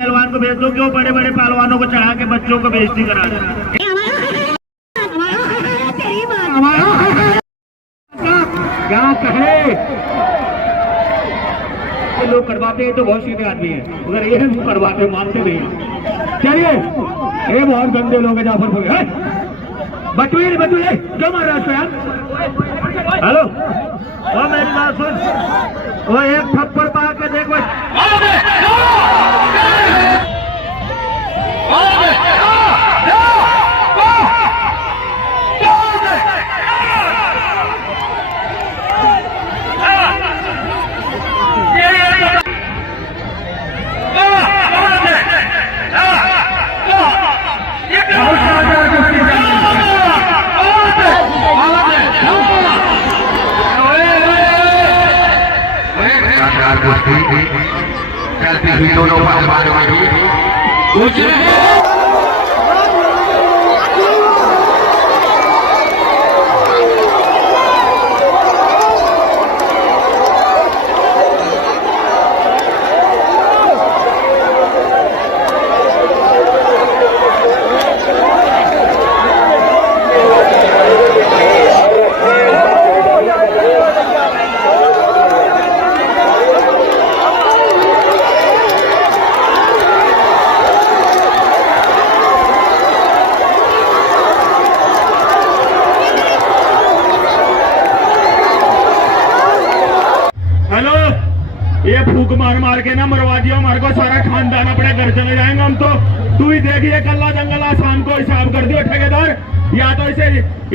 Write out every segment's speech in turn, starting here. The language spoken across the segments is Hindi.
पहलवान को भेज दो, क्यों बड़े बड़े पहलवानों को चढ़ा के बच्चों को बेइज्जती करा रहे हैं। क्या कहे लोग करवाते हैं तो बहुत सीधे आदमी है, अगर ये करवाते मानते नहीं। चलिए ये बहुत गंदे लोग हैं जाफर बोले बच्चू क्यों मार रहा है यार। हेलो वो मेरी बात सुन, वो एक थप्पड़ पा के देख चलती हुई दोनों ये फूक मार मार के ना मरवा दिया हमारे को, सारा खानदान अपने घर चले जाएंगे हम तो। तू ही देखिए कल्ला दंगल आसान को हिसाब कर दियो ठेकेदार, या तो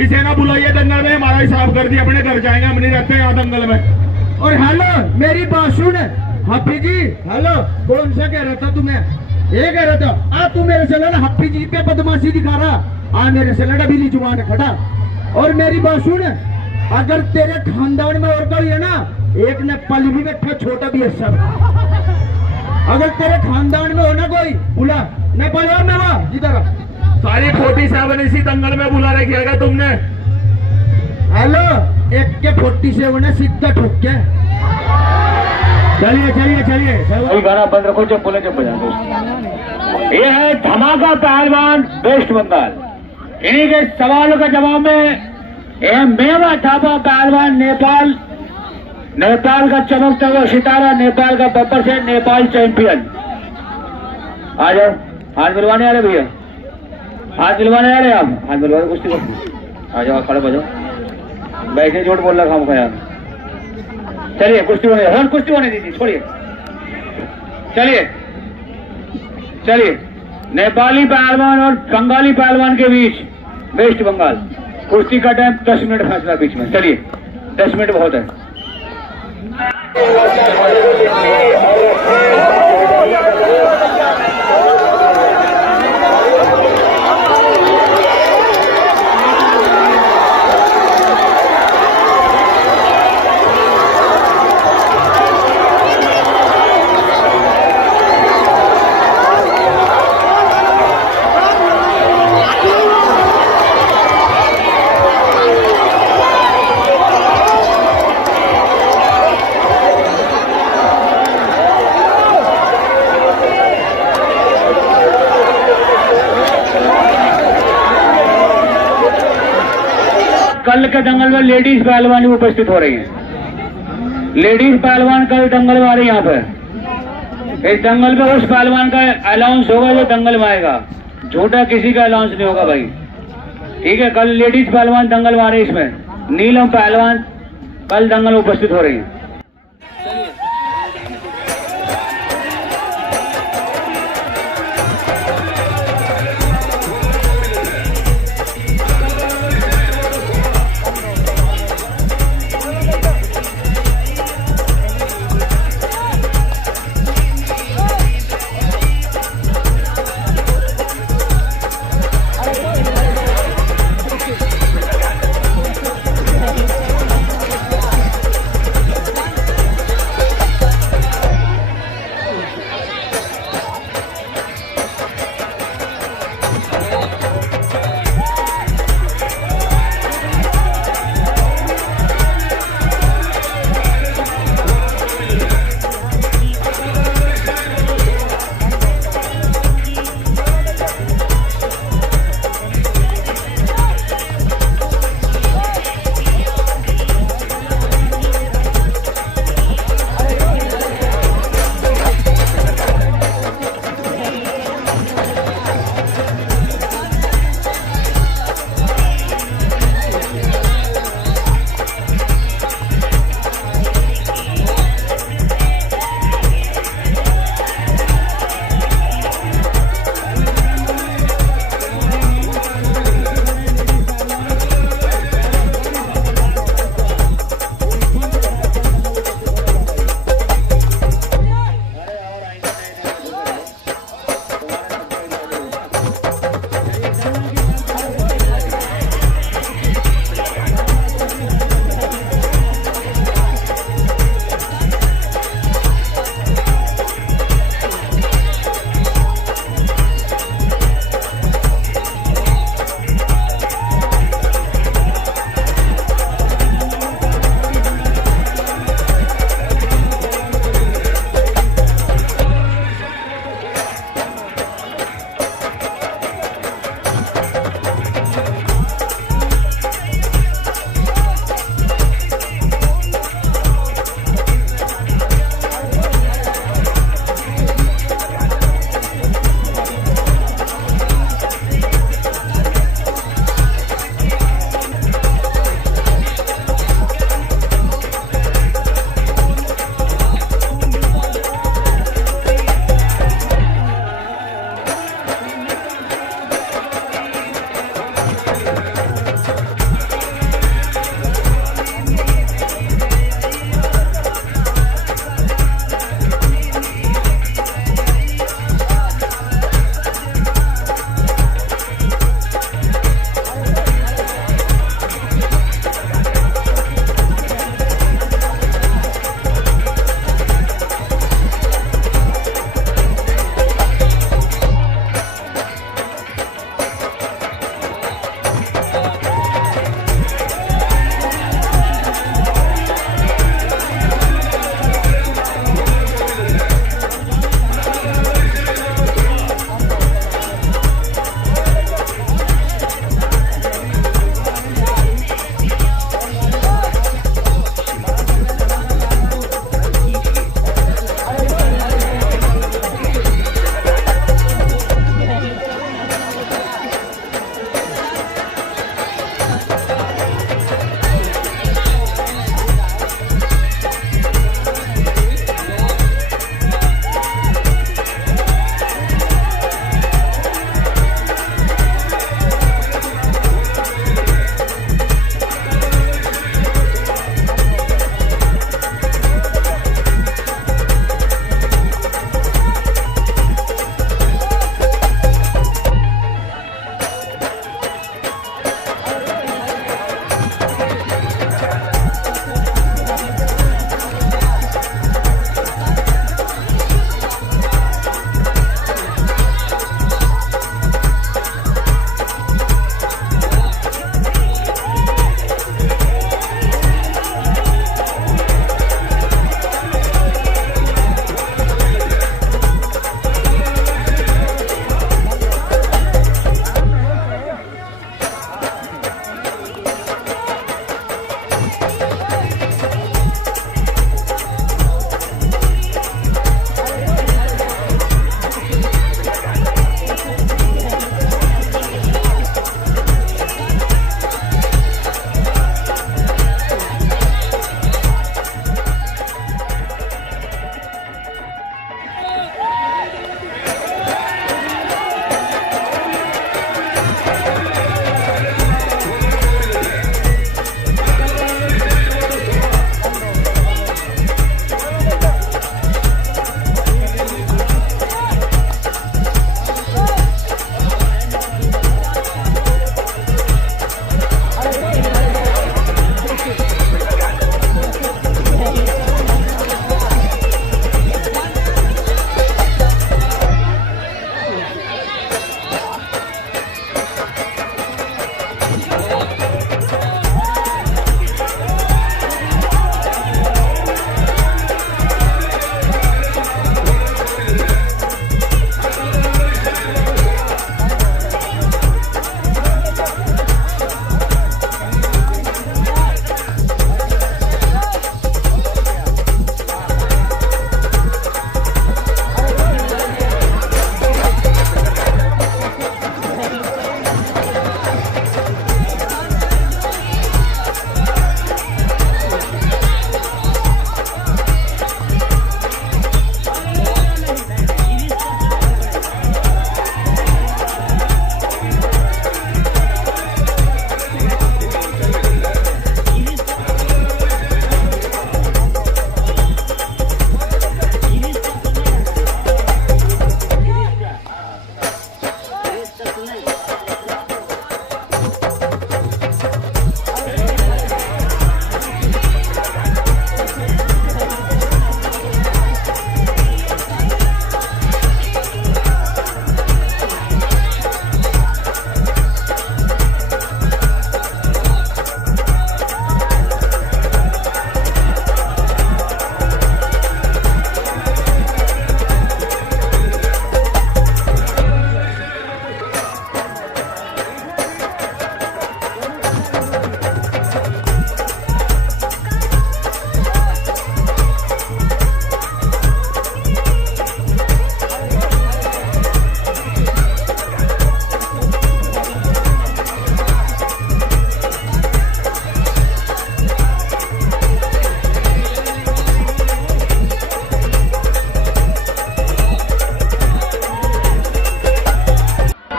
इसे ना बुलाइए दंगल में, हमारा हिसाब कर दिया, अपने घर जाएंगे, हम नहीं रहते यहाँ दंगल में। और हेलो मेरी बात सुन हप्पी जी, हेलो कौन सा कह रहा था तुम्हें? ये कह रहा था तू मेरे से लड़ा हप्पी जी पे बदमाशी दिखा रहा, मेरे से लड़ा बिल्ली जुबान खड़ा। और मेरी बात सुन, अगर तेरे खानदान में और कोई है ना, एक नेपाली भी बैठा, छोटा भी है सब, अगर तेरे खानदान में हो ना कोई बुला नेपाली और मेरा जिधर सारी 47 इसी दंगल में बुला रखी है तुमने। हेलो एक के 47 है सीधा ठोक के। चलिए गाना बंद रखो, जब बोले जब बजा दो। ये है धमाका पहलवान वेस्ट बंगाल। इन्हीं के सवालों का जवाब में मेवा थापा पहलवान नेपाल का चमकता हुआ सितारा, नेपाल का बब्बर से नेपाल चैंपियन। आ जाओ, हाथ मिलवाने आ रहे भैया, हाथ मिलवाने आ रहे आप, हाथ मिलवा कुश्ती कर। आ जाओ खड़े बजाओ, बैठे झूठ बोल रहा खाम यार। चलिए कुश्ती होने दीजिए, छोड़िए। चलिए नेपाली पहलवान और बंगाली पहलवान के बीच वेस्ट बंगाल कुश्ती का टाइम 10 मिनट फैसला बीच में। चलिए 10 मिनट बहुत है। कल के दंगल में लेडीज पहलवान उपस्थित हो रही हैं। लेडीज पहलवान कल दंगल में आ रही है यहाँ पर। इस दंगल में उस पहलवान का अलाउंस होगा जो दंगल में आएगा, झूठा किसी का अलाउंस नहीं होगा भाई, ठीक है। कल लेडीज पहलवान दंगल में आ रही है, इसमें नीलम पहलवान कल दंगल में उपस्थित हो रही है।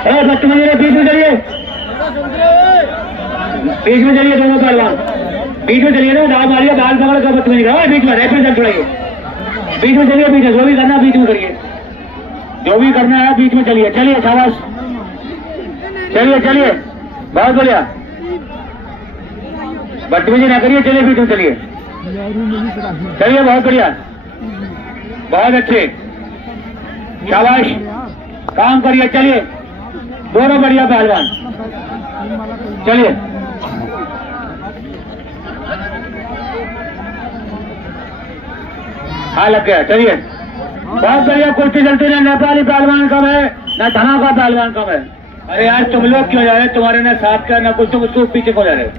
बदतमीजी बीच में चलिए, बीच में चलिए दोनों पहलवान, बीच में चलिए ना, दाव मारिए, बाल पकड़ कर बदतमीजी करो, बीच में रेफरी चल छुड़ाइए, बीच में चलिए, बीच में जो भी करना बीच में करिए, जो भी करना है बीच में चलिए, चलिए शाबाश, चलिए चलिए, बहुत बढ़िया, बदतमीजी ना करिए, चलिए बीच में चलिए, चलिए बहुत बढ़िया, बहुत अच्छे, शाबाश, काम करिए, चलिए दोनों बढ़िया पहलवान, चलिए हाँ लग गया, चलिए बहुत बढ़िया कुश्ती चलती है, नेपाली पहलवान कम है ना धमाका पहलवान कम है। अरे यार तुम लोग क्यों जा रहे हो, तुम्हारे ना साथ का ना कुछ, तुम उसको पीछे को जा रहे हो,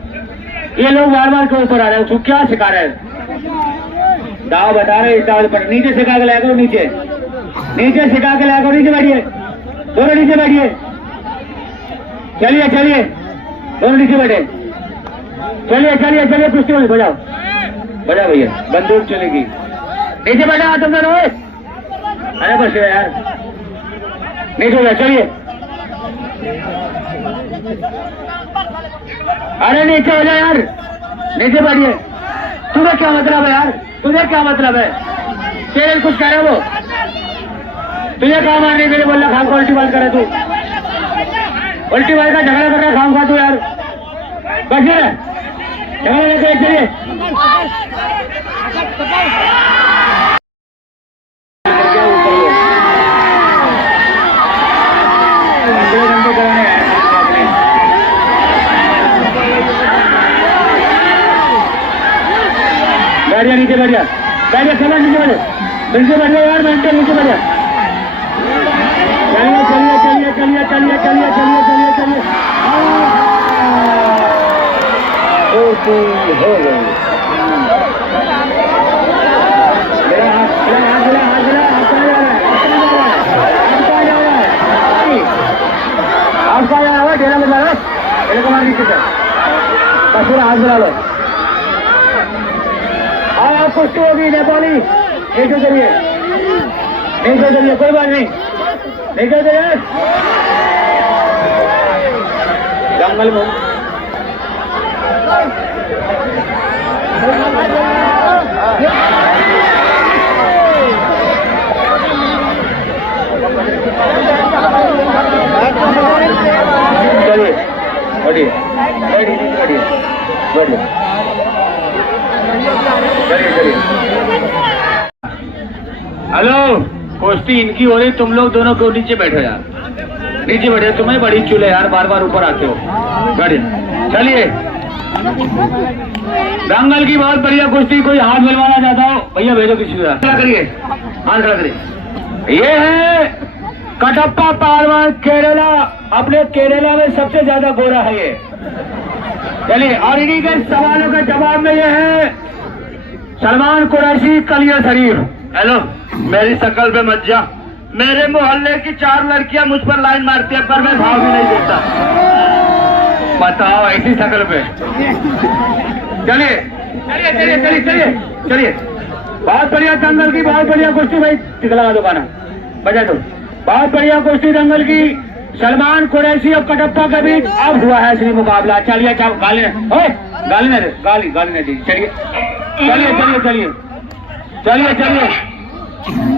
ये लोग बार बार के ऊपर आ रहे हैं, उसको क्या सिखा रहे हैं, दाव बता रहे इस दाव पर, नीचे सिखा के लाया करो, नीचे नीचे सिखा के लाया करो, नीचे बैठिए दोनों, नीचे बैठिए, चलिए चलिए दोनों नीचे बैठे, चलिए चलिए चलिए कुश्ती होगी, बजाओ बजाओ भैया, बंदूक चलेगी, नीचे बैठा तुम दोनों, अरे बस यार नीचे हो, चलिए अरे नीचे हो जाए यार, नीचे बैठिए, तुम्हें क्या मतलब है यार, तुझे क्या मतलब है, तेरे कुछ कह रहे वो, तुझे कहा मारने के लिए बोल रहा, खाम को उल्टी बात करे तू, उल्टी बात का झगड़ा कर रहा है, खाम खा तू यार, बैठिए झगड़ा लेके चलिए, बैठिया नीचे, बैठिया बैठिया, समझ नीचे बैठे, नीचे बैठिए यार, मिनटे नीचे बैठिए, चलिए चलिए चलिए चलिए चलिए चलिए चलिए चलिए चलिए, हो गई, मेरा हाथ हाथ मिला, हाथ मिला, हाथ जा रहा है, आपका जा रहा है, डेरा में जा रहा है, डेरे को मार नीचे से, बस पूरा हाथ मिला लो, आप कुश्ती होगी नेपाली, नीचे चलिए, नीचे चलिए, कोई बात नहीं, नीचे चलिए, जंगल में चलिए, बैठिए बैठिए नीचे बैठिए, बैठिए चलिए चलिए, हेलो कुश्ती इनकी हो रही, तुम लोग दोनों को नीचे बैठो यार, नीचे बैठे, तुम्हें बड़ी चूल्हे यार, बार बार ऊपर आते हो, बैठिए, चलिए दंगल की बहुत बढ़िया कुश्ती, कोई हाथ मिलवाना चाहता हो भैया भेजो किसी को, खड़ा करिए, हाथ खड़ा करिए, ये है कटप्पा पहलवान केरला, अपने केरला में सबसे ज्यादा गोरा है ये, चलिए और इन्हीं के सवालों के जवाब में ये है सलमान कुरैशी कलिया शरीफ। हेलो, मेरी शक्ल पे मत जा, मेरे मोहल्ले की 4 लड़कियां मुझ पर लाइन मारती है, पर मैं भाव भी नहीं देता, बताओ ऐसी शक्ल पे, चलिए चलिए चलिए चलिए चलिए चलिए, बहुत बढ़िया दंगल की, बहुत बढ़िया कुश्ती भाई, टिक लगा दो गाना बजा दो, बहुत बढ़िया कुश्ती दंगल की, सलमान कुरैशी और कटप्पा के बीच अब हुआ है श्री मुकाबला, चलिए गाली गाली गाली नहीं दी, चलिए चलिए चलिए चलिए चलिए चलिए,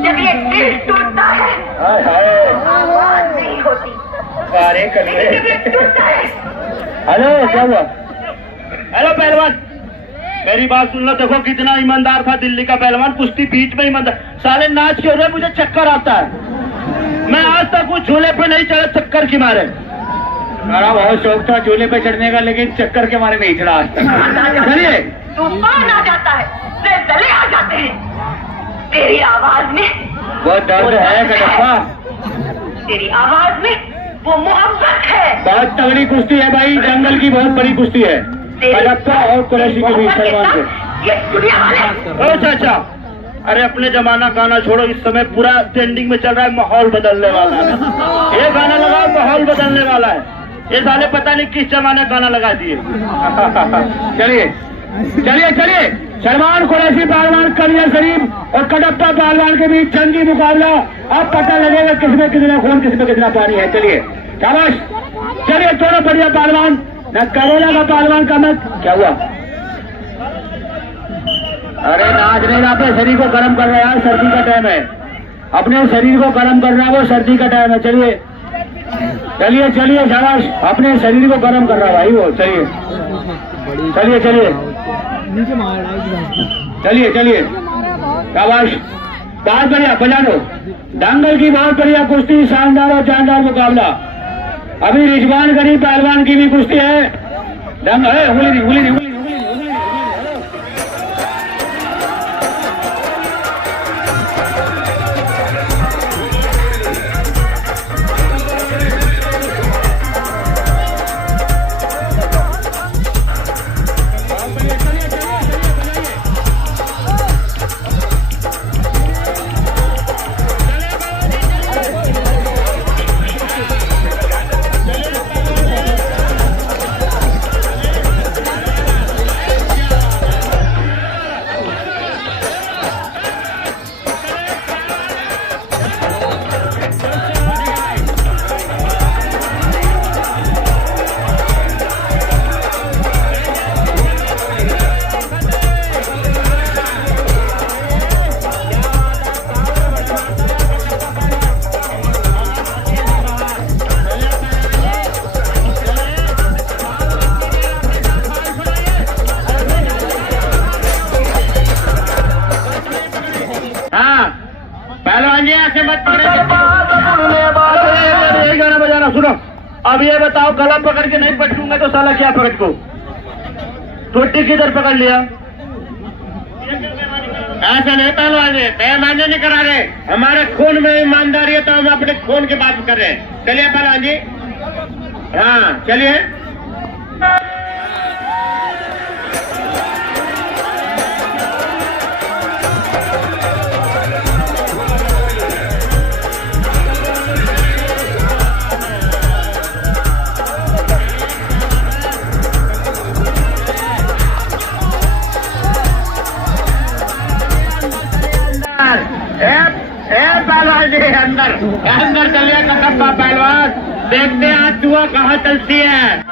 जब ये दिल टूटता है आवाज नहीं होती, अरे करिए, जब ये टूटता है, हेलो क्या हुआ, हेलो पहलवान, मेरी बात सुन लो, देखो कितना ईमानदार था दिल्ली का पहलवान, कुश्ती बीच में ईमानदार, साले नाच के हो रहे, मुझे चक्कर आता है, मैं आज तक वो झूले पे नहीं चढ़ा चक्कर के मारे, मेरा बहुत शौक था झूले पे चढ़ने का, लेकिन चक्कर के मारे नहीं चढ़ा, चलिए तूफान आ जाता है, ज़लज़ले आ जाते हैं, तेरी आवाज में बहुत दर्द है कटप्पा, तेरी आवाज में वो मोहब्बत है, बहुत तगड़ी कुश्ती है भाई, जंगल की बहुत बड़ी कुश्ती है, कटप्पा और कुरैशी के बीच, सलमान के, ये दुनिया वाले, ओ चाचा, अरे अपने जमाना गाना छोड़ो, इस समय पूरा ट्रेंडिंग में चल रहा है, माहौल बदलने वाला है, ये गाना लगाओ, माहौल बदलने वाला है, ये साले पता नहीं किस जमाने गाना लगा दिए, चलिए चलिए चलिए, सलमान कुरैशी पहलवान कलिया शरीफ और कटप्पा पहलवान के बीच जंगी मुकाबला, अब पता लगेगा किसमें कितना खून किसमें कितना पानी है, चलिए शाबाश। चलिए थोड़ा बढ़िया पहलवान, न करेला का पहलवान का मत क्या हुआ? अरे नाच नहीं, आप शरीर को गर्म कर रहे हैं, सर्दी का टाइम है, अपने शरीर को गर्म करना है, वो सर्दी का टाइम है। चलिए चलिए चलिए शाबाश, अपने शरीर को गर्म कर रहा है भाई वो। चलिए चलिए चलिए चलिए चलिए शाबाश, बहुत बढ़िया, बजा दो। दंगल की बहुत बढ़िया कुश्ती, शानदार और जानदार मुकाबला। अभी रिजवान गरीब पहलवान की भी कुश्ती है। दंगल है, उंगली नहीं, उंगली नहीं, उंगली नहीं, उंगली नहीं, उंगली नहीं। पहलवान जी ऐसे मत पकड़े, यही गाना बजाना। सुनो, अब ये बताओ, गला पकड़ के नहीं पटकूंगा तो साला क्या पकड़ को? टोटी किधर पकड़ लिया? ऐसा नहीं पहलवान जी, बेईमानी नहीं करा रहे, हमारे खून में ईमानदारी है तो हम अपने खून की बात कर रहे हैं। चलिए पहलवान जी, हाँ चलिए। पहलवान जी अंदर अंदर चलिए, कटप्पा पहलवान, देखते हैं आज जुआ कहाँ चलती है।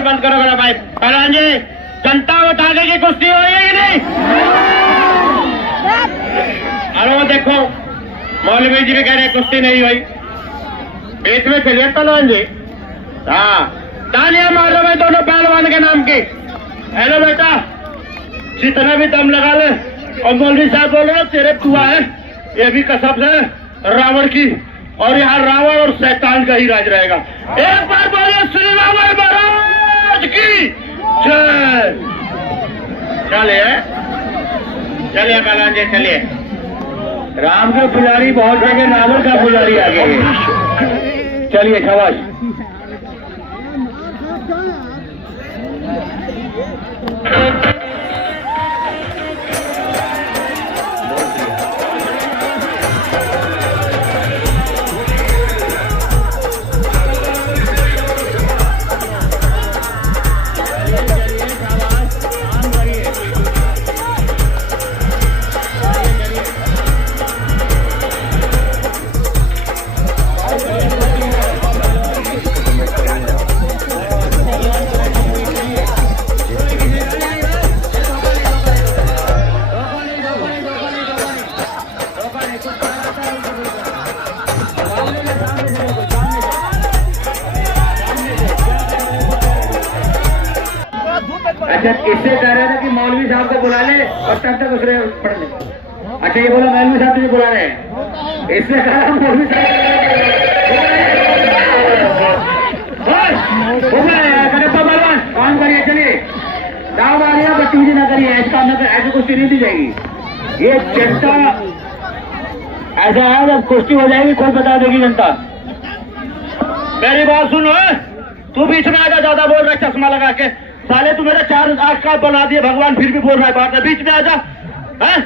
बंद करो बड़ा भाई। पहलवान जी, जनता बता दे कि कुश्ती हो रही है कि नहीं? अरे वो देखो, मौलवी जी भी कह रहे कुश्ती नहीं हुई। बीच में चलिए पहलवान जी, हाँ तालियां मारो मैं दोनों पहलवान के नाम की। हेलो बेटा, जितना भी दम लगा ले। और मौलवी साहब बोल रहे तेरे दुआ है, ये भी कसम है रावण की, और यहाँ रावण और शैतान का ही राज रहेगा। एक बार बोले श्री रावण महाराज की जय। चलिए चलिए पहलवान जी, चलिए। राम के पुजारी बहुत जगह, रावण का पुजारी आ गए। चलिए शाबाश। अच्छा, इससे कह रहे थे कि मौलवी साहब को बुला ले और तब तक उसने पढ़ ले। अच्छा, ये बोला मौलवी साहब तुझे बुला रहे हैं, इसने कहा मौलवी साहब काम करिए। चलिए दाव मारिए, बदतमीजी ना करिए, ऐसे काम ना कर, ऐसे कुश्ती नहीं दी जाएगी। ये जनता ऐसा है, जब कुश्ती हो जाएगी कोई बता देगी जनता। मेरी बात सुनो, तू बीच में आजा, ज्यादा बोल रहा है चश्मा लगा के। साले तू मेरा 4 आंख का बना दिए भगवान, फिर भी बोल रहा है बात है, बीच में आजा। है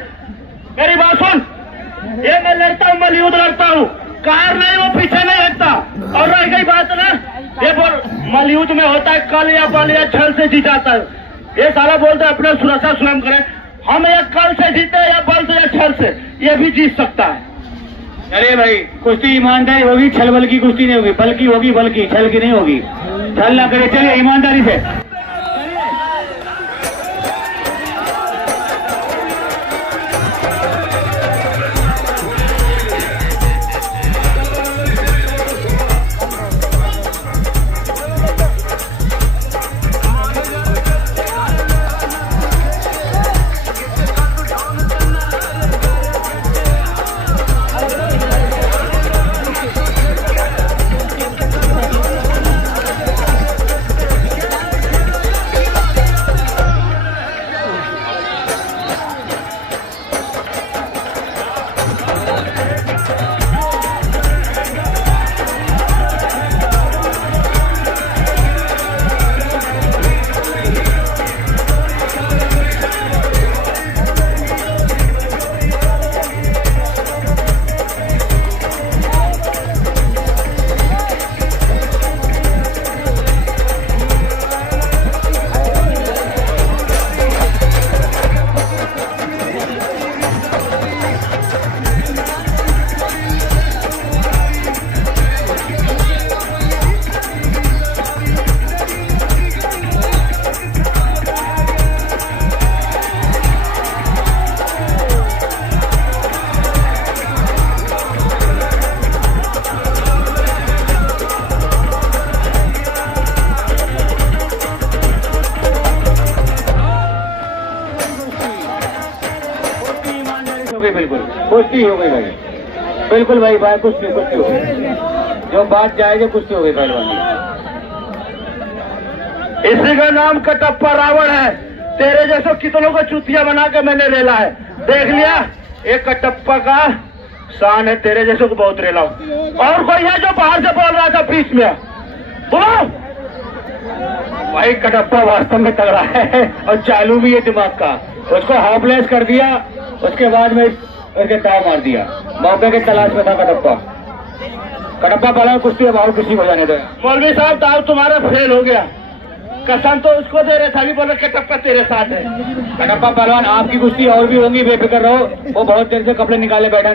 मेरी बात सुन, ये मैं लड़ता हूँ, मैं युद्ध लड़ता हूँ, कार नहीं वो पीछे नहीं हटता। और रह गई बात ना, ये बोल मलयुद्ध में होता है कल या बल या छल से जीत जाता है। ये साला बोलता है अपने सुरक्षा स्वयं करें। हम या कल से जीते या बल से या छल से, ये भी जीत सकता है। अरे भाई, कुश्ती ईमानदारी होगी, छल बल की कुश्ती नहीं होगी, बल की होगी, बल की, छल की नहीं होगी। छल ना करे, चलिए ईमानदारी से। बिल्कुल कुश्ती हो गई भाई, बिल्कुल भाई भाई, कुश्ती हो गई, जो बात जाएगी कुश्ती हो गई पहलवानी। इसी का नाम कटप्पा रावण है। तेरे जैसे कितनों को चुतिया बना के मैंने रेला है, देख लिया। एक कटप्पा का शान है, तेरे जैसे को बहुत रेला हूं। और कोई है जो बाहर से बोल रहा था बीच में, बोलो भाई। कटप्पा वास्तव में तगड़ा है और चालू भी है दिमाग का। उसको हाफलेस कर दिया, उसके बाद में उसके ताव मार दिया। मौके के तलाश में था कटप्पा। कटप्पा पहला कुश्ती अब और किसी को जाने दो। मौलवी साहब ताव तुम्हारा फेल हो गया, कसम तो उसको दे रहे था, अभी बोल रहे कटप्पा तेरे साथ है। कटप्पा पहलवान आपकी कुश्ती और भी होंगी, बेफिक्र रहो। वो बहुत देर से कपड़े निकाले बैठा है।